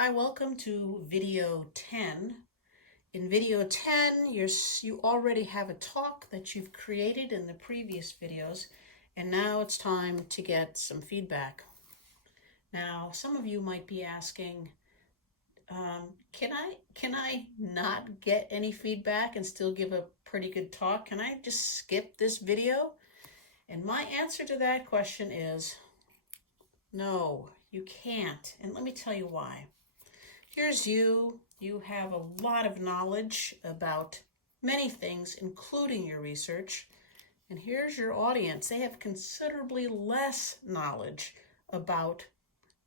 Hi, welcome to video 10. In video 10, you already have a talk that you've created in the previous videos, and now it's time to get some feedback. Now, some of you might be asking, can I not get any feedback and still give a pretty good talk? Can I just skip this video? And my answer to that question is no, you can't. And let me tell you why. Here's you have a lot of knowledge about many things, including your research. And here's your audience. They have considerably less knowledge about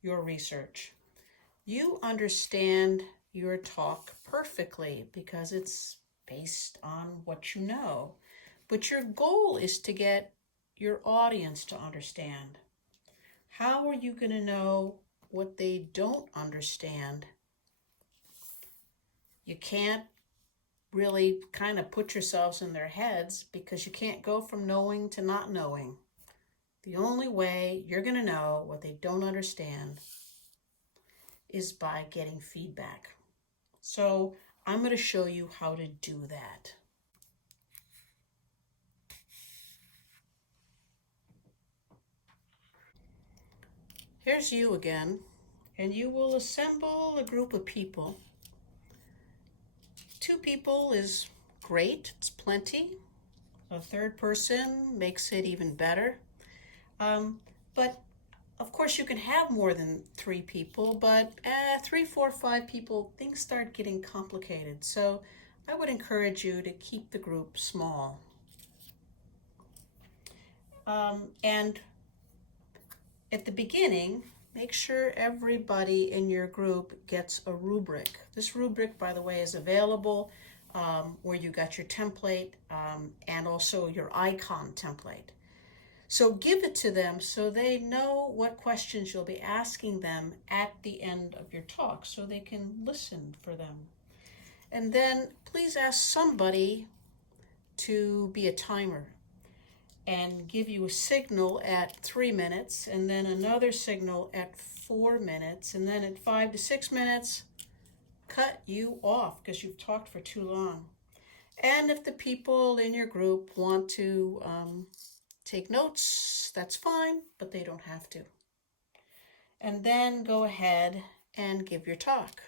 your research. You understand your talk perfectly because it's based on what you know. But your goal is to get your audience to understand. How are you going to know what they don't understand? You can't really kind of put yourselves in their heads because you can't go from knowing to not knowing. The only way you're going to know what they don't understand is by getting feedback. So I'm going to show you how to do that. Here's you again, and you will assemble a group of people. 2 people is great, it's plenty. A third person makes it even better. But of course you can have more than 3 people, but 3, 4, 5 people, things start getting complicated. So I would encourage you to keep the group small. And at the beginning, make sure everybody in your group gets a rubric. This rubric, by the way, is available where you got your template and also your icon template. So give it to them so they know what questions you'll be asking them at the end of your talk so they can listen for them. And then please ask somebody to be a timer and give you a signal at 3 minutes, and then another signal at 4 minutes, and then at 5 to 6 minutes, cut you off because you've talked for too long. And if the people in your group want to take notes, that's fine, but they don't have to. And then go ahead and give your talk.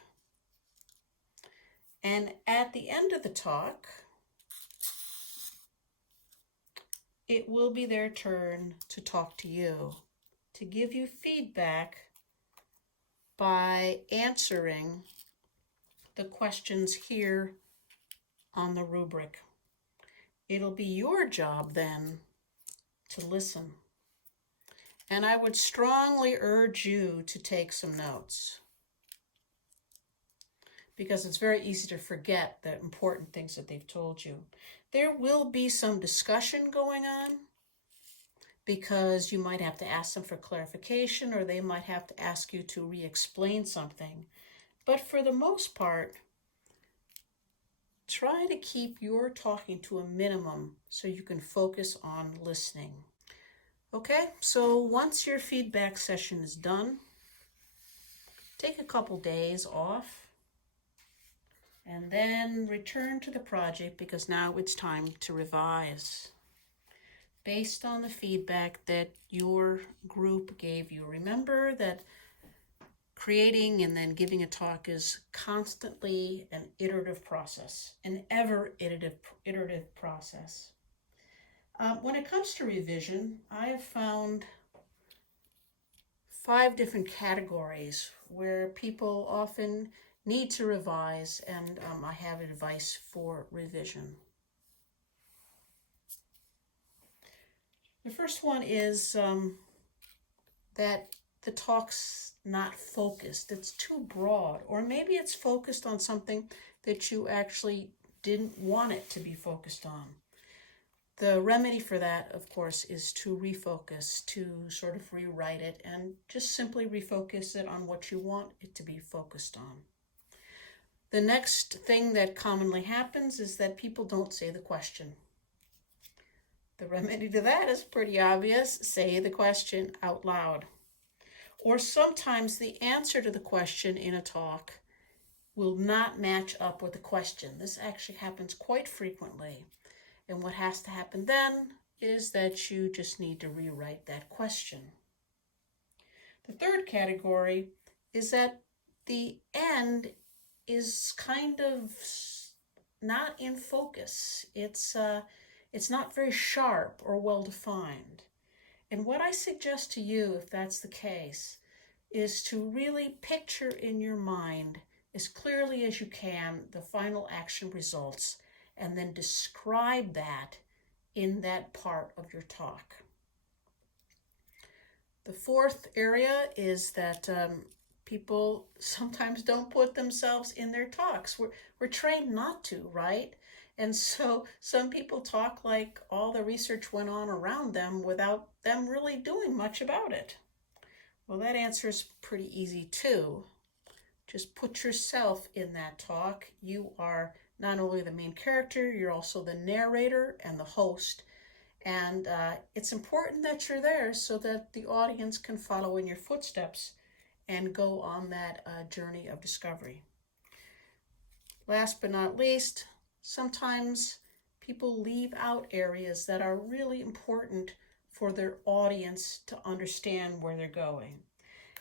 And at the end of the talk, it will be their turn to talk to you, to give you feedback by answering the questions here on the rubric. It'll be your job then to listen. And I would strongly urge you to take some notes because it's very easy to forget the important things that they've told you. There will be some discussion going on because you might have to ask them for clarification or they might have to ask you to re-explain something. But for the most part, try to keep your talking to a minimum so you can focus on listening. Okay, so once your feedback session is done, take a couple days off and then return to the project because now it's time to revise based on the feedback that your group gave you. Remember that creating and then giving a talk is constantly an iterative process, an ever iterative process. When it comes to revision, I have found 5 different categories where people often need to revise, and I have advice for revision. The first one is that the talk's not focused. It's too broad, or maybe it's focused on something that you actually didn't want it to be focused on. The remedy for that, of course, is to refocus, to sort of rewrite it and just simply refocus it on what you want it to be focused on. The next thing that commonly happens is that people don't say the question. The remedy to that is pretty obvious. Say the question out loud. Or sometimes the answer to the question in a talk will not match up with the question. This actually happens quite frequently. And what has to happen then is that you just need to rewrite that question. The third category is that the end is kind of not in focus. It's not very sharp or well defined. And what I suggest to you, if that's the case, is to really picture in your mind as clearly as you can the final action results, and then describe that in that part of your talk. The fourth area is that people sometimes don't put themselves in their talks. We're trained not to, right? And so some people talk like all the research went on around them without them really doing much about it. Well, that answer is pretty easy too. Just put yourself in that talk. You are not only the main character, you're also the narrator and the host. And it's important that you're there so that the audience can follow in your footsteps and go on that journey of discovery. Last but not least, sometimes people leave out areas that are really important for their audience to understand where they're going.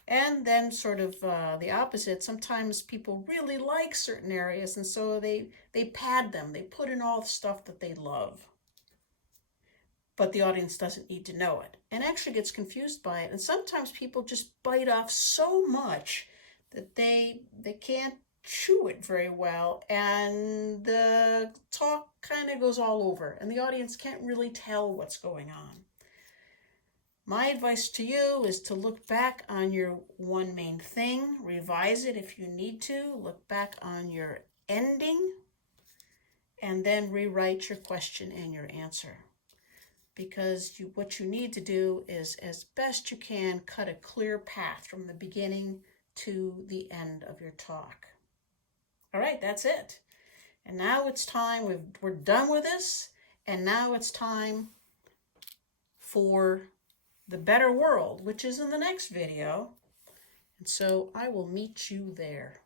And then sort of the opposite, sometimes people really like certain areas, and so they pad them. They put in all the stuff that they love, but the audience doesn't need to know it and actually gets confused by it. And sometimes people just bite off so much that they can't chew it very well, and the talk kind of goes all over, and the audience can't really tell what's going on. My advice to you is to look back on your one main thing, revise it if you need to, look back on your ending, and then rewrite your question and your answer. Because what you need to do is, as best you can, cut a clear path from the beginning to the end of your talk. All right, that's it. And now it's time, we're done with this, and now it's time for the better world, which is in the next video. And so I will meet you there.